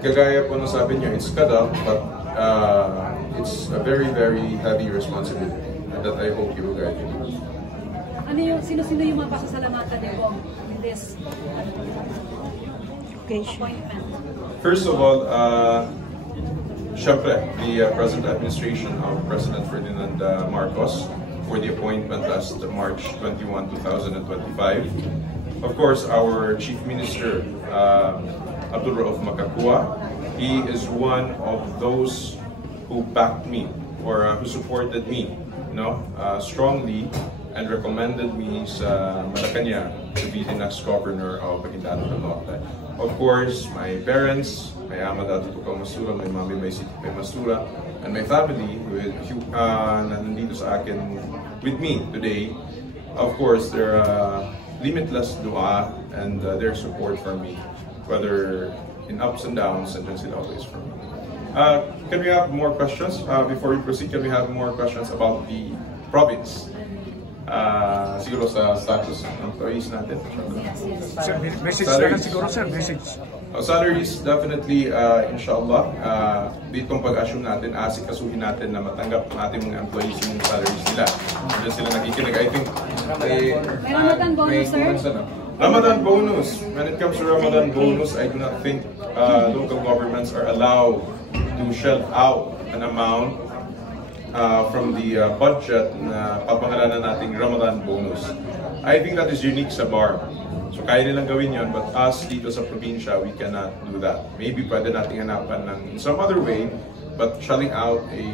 Kagaya po nung sabi niyo, it's kadam, but it's a very, very heavy responsibility that I hope you will guide me. Ano yung, sino-sino yung mga pasasalamatan niyo in this appointment? First of all, syempre, the present administration of President Ferdinand Marcos for the appointment last March 21, 2025. Of course, our Chief Minister, Abdul Rauf Makakua, he is one of those who backed me or who supported me, strongly and recommended me sa Malacanang to be the next governor of Maguindanao del Norte. Of course, my parents, my ama Dato Tukaw Mastura, my mami May Siti May Mastura, and my family na nandito sa akin with me today. Of course, their limitless dua and their support for me, whether in ups and downs, and sila always for me. Can we have more questions? Before we proceed, can we have more questions about the province? Siguro sa status ng employees natin. Sir, message na lang siguro, sir. Message. Salaries, definitely, inshallah, ditong pag-assume natin, asikasuhin natin na matanggap ng ating mga employees yung salaries nila. Diyan sila nakikinig. I think, may Ramadan bonus, sir? Ramadan bonus. When it comes to Ramadan bonus, I do not think local governments are allowed to shell out an amount from the budget na papangalanan nating Ramadan bonus. I think that is unique sa BAR. So kaya nilang gawin yon, but us dito sa probinsya, we cannot do that. Maybe pwede nating hanapan ng in some other way, but shelling out a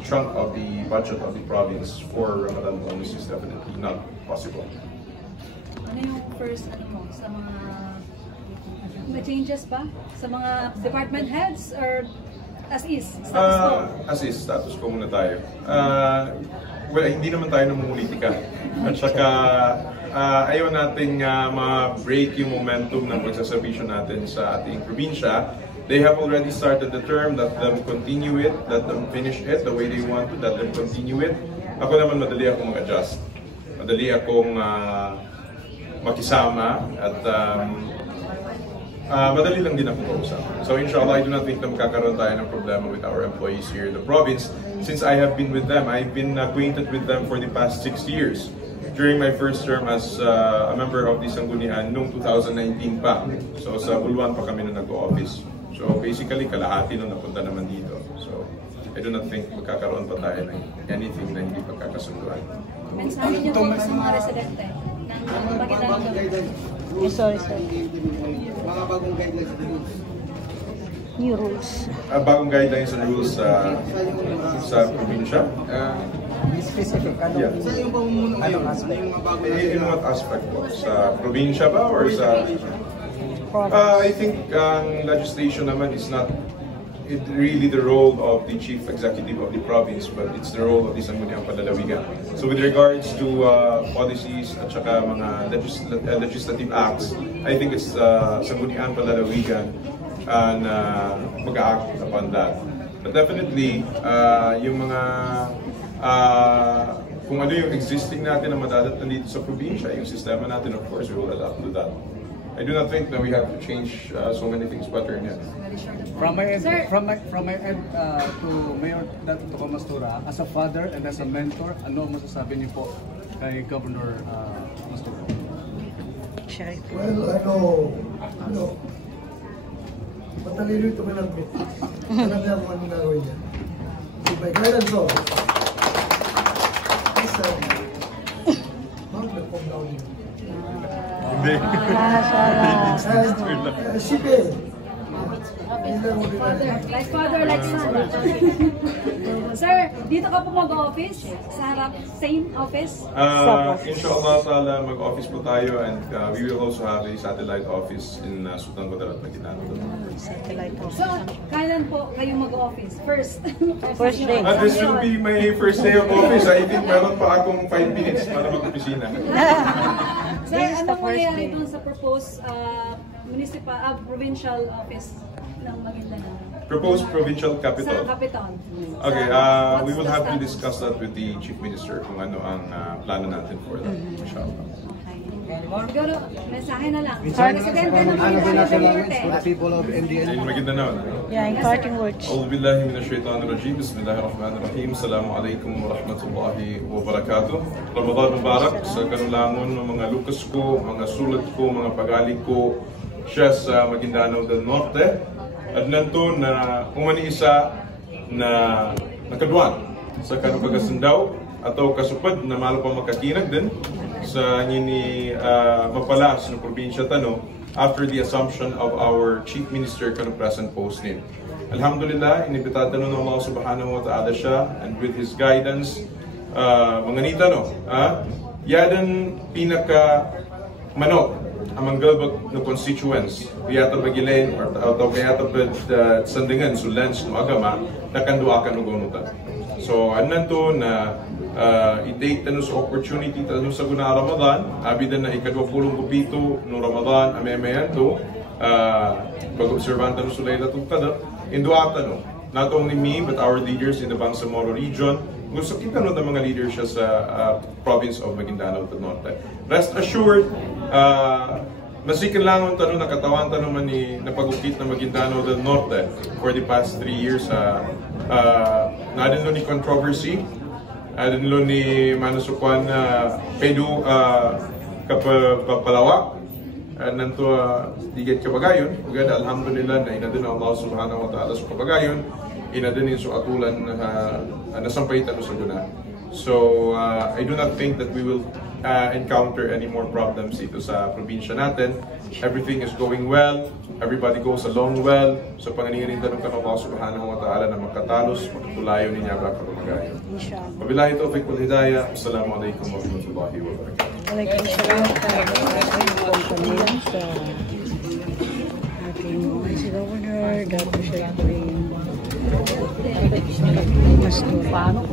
chunk of the budget of the province for Ramadan bonus is definitely not possible. Ano yung first sa mga changes ba? Sa mga department heads or as is? Status quo? As is, status quo muna tayo. Well, hindi naman tayo namumulitika. At saka, ayaw nating ma-break yung momentum ng pagsaservisyo natin sa ating probinsya. They have already started the term, let them continue it, let them finish it the way they want to, let them continue it. Ako naman madali akong mag-adjust. Madali akong makisama at madali lang din ako kausap. So inshallah, I do not think na magkakaroon tayo ng problema with our employees here in the province. Since I have been with them, I've been acquainted with them for the past 6 years. During my first term as a member of the Sanggunian noong 2019 pa. So sa Buluan pa kami na nag-office. So basically, kalahati nung napunta naman dito. So I do not think magkakaroon pa tayo ng anything na hindi pagkakasunduan. Mensahe niyo po sa mga residente ng Maguindanao. Sorry. Mga bagong guidelines and rules. New rules. Bagong guidelines and rules sa probinsya. Specific, Yeah. Sa yung bang muna ngayon, yung mga bagong In what aspect po? Sa probinsya ba or sa... I think legislation naman is not really the role of the chief executive of the province, but it's the role of the Sangguniang Panlalawigan. So with regards to policies at saka mga legislative acts, I think it's Sangguniang Panlalawigan na mag-act upon that. But definitely, yung mga kung ano yung existing natin na madadat nandito sa probinsya, yung sistema natin, of course, we will adapt to that. I do not think that we have to change so many things better yet. From my end to Mayor Dato Tukaw Mastura, as a father and as a mentor, ano masasabi niyo po kay Governor Mastura? Well, matalino ito malambit. Alam niya kung anong gagawin niya. So, by guidance of, nag-calm down niya. Like father, like son. Sir, dito ka po mag-office? Sa harap, same office? Inshallah ta'ala, mag-office po tayo and we will also have a satellite office in Sultan Kudarat, Maguindanao. So, kailan po kayo mag-office? First day. This will be my first day of office. I think meron pa akong 5 minutes para mag-opisina. Sir, anong mangyayari dun sa proposed provincial office ng Maguindanao? Proposed provincial capital. Sa Capital. Okay, we will have to discuss that with the Chief Minister kung ano ang plano natin for that, inshallah. Okay. Siguro, mensahe na lang. Mensahe Presidente na ng lang sa Pilipinas, Philippines for the people of NDN. Ayun, Maguindanao. Yeah, in parting words. أعوذ بالله من الشيطان الرجيم بسم الله الرحمن الرحيم السلام عليكم ورحمة الله وبركاته Ramadan Mubarak sa kanulangon ng mga lukas ko, mga sulat ko, mga pagaling ko siya sa Maguindanao del Norte at nanto na umani isa na nakaduan sa kanupagasandaw atau kasupad na malo pa makakinag din sa nini mapalas ng probinsya Tano after the assumption of our Chief Minister kanong present post nin. Alhamdulillah, inibitado ng Allah subhanahu wa ta'ala siya and with His guidance, mga nita no, yadan pinaka manok amang galbag no constituents, kayata bagilain or kayata sandingan so lens no agama, nakanduakan no gunutan. So, anan to na i-take tanong sa opportunity tanong sa guna Ramadan, abidan na ikadwapulong kupito no Ramadan, amemayan to, pag-observan tanong sa layla itong tanong, induatan no, not only me, but our leaders in the Bangsamoro region, gusto kita no ng mga leaders siya sa province of Maguindanao del Norte. Rest assured, masikin lang ang tanong nakatawan tanong man ni napagukit na Maguindanao del Norte for the past 3 years. Nadin lo ni controversy, nadin lo ni manusukuan pedu kapalawak, nanto digit kabagayon, ugad alhamdulillah na inadin Allah subhanahu wa ta'ala sa kabagayon, inadin sa atulan nasampay tanong sa guna. So I do not think that we will encounter any more problems dito sa probinsya natin. Everything is going well. Everybody goes along well. So panganirin tanong ka ng Allah subhanahu wa ta'ala na makatalos, makatulayo niya ba kapamagayon. Wabillahi tawfiq wal hidayah. Assalamualaikum warahmatullahi wabarakatuh. Walaikum salam. Pagpapalin sa ating si Governor, Dr. Sheikh Mas Tufano.